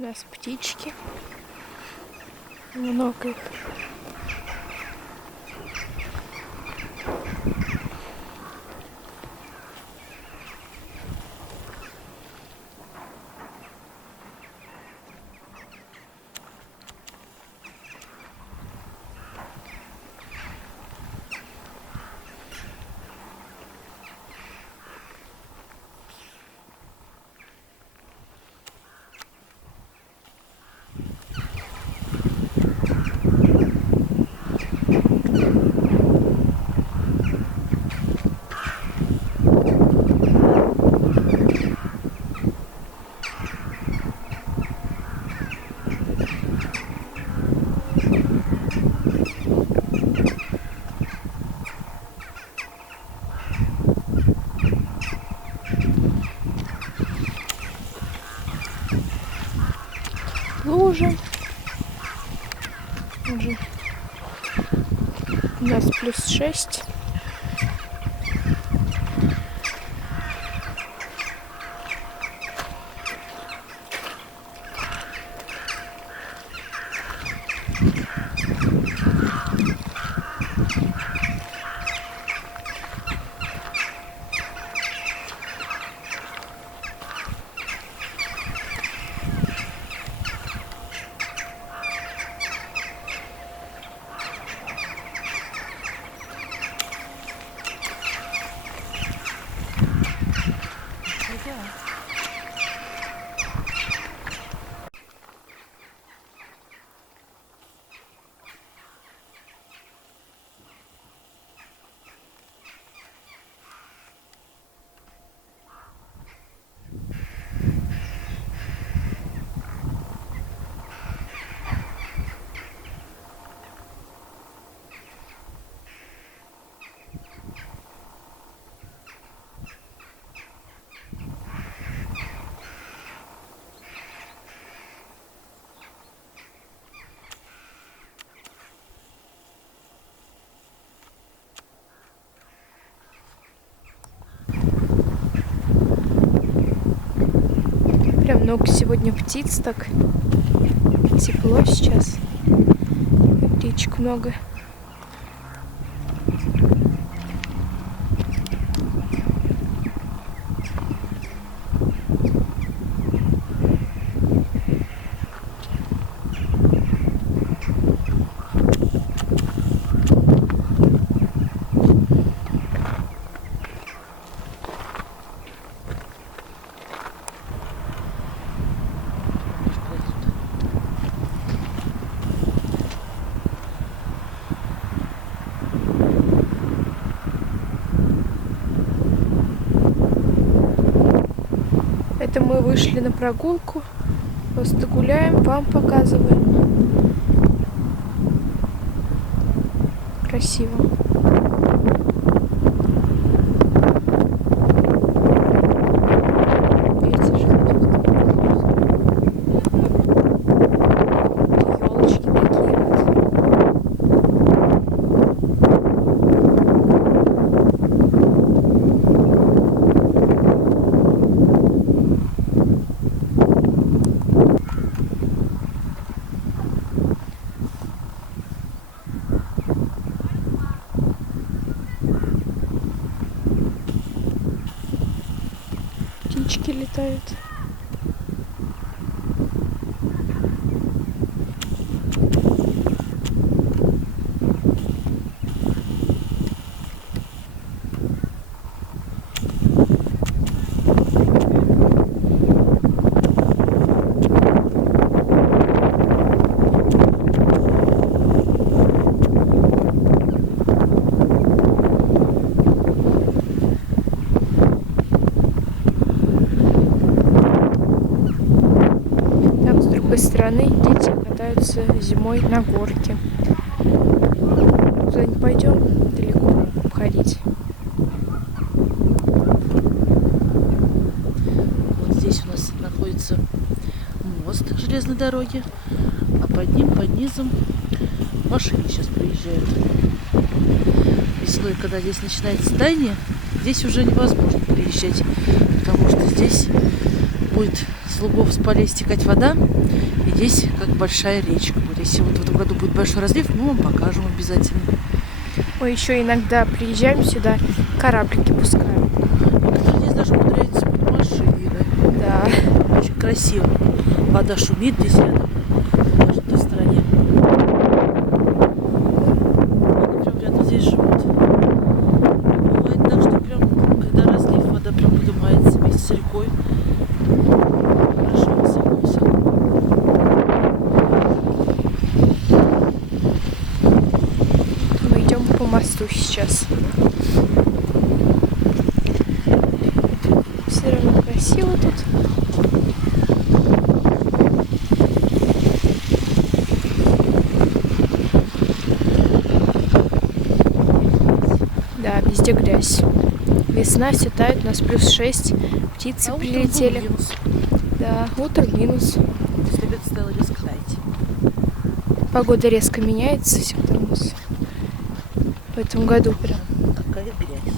У нас птички. Много их. Лужа. Уже у нас +6. Прям много сегодня птиц, так тепло сейчас. Птичек много. Это мы вышли на прогулку, просто гуляем, вам показываем. Красиво. Птички летают. Стороны дети катаются зимой на горке. Туда не пойдем, далеко обходить. Вот здесь у нас находится мост железной дороги, а под ним, под низом машины сейчас проезжают. Весной, когда здесь начинается таяние, здесь уже невозможно приезжать, потому что здесь будет с лугов, с полей стекать вода. И здесь как большая речка будет. Если вот в этом году будет большой разлив, мы вам покажем обязательно. Мы еще иногда приезжаем сюда, кораблики пускаем. Некоторые здесь даже умудряются быть машины. Да. Очень красиво. Вода шумит здесь рядом. Даже в той стороне. Они прям рядом здесь живут. Бывает так, что прям, когда разлив, вода прям поднимается вместе с рекой. Хорошо насыпался. Мы идем по мосту сейчас. Все равно красиво тут. Да, везде грязь. Весна, все тает, у нас +6. Птицы прилетели. Да, утро минус. Здесь ребята стало резко таять. Погода резко меняется всегда у нас. В этом году прям. Такая грязь.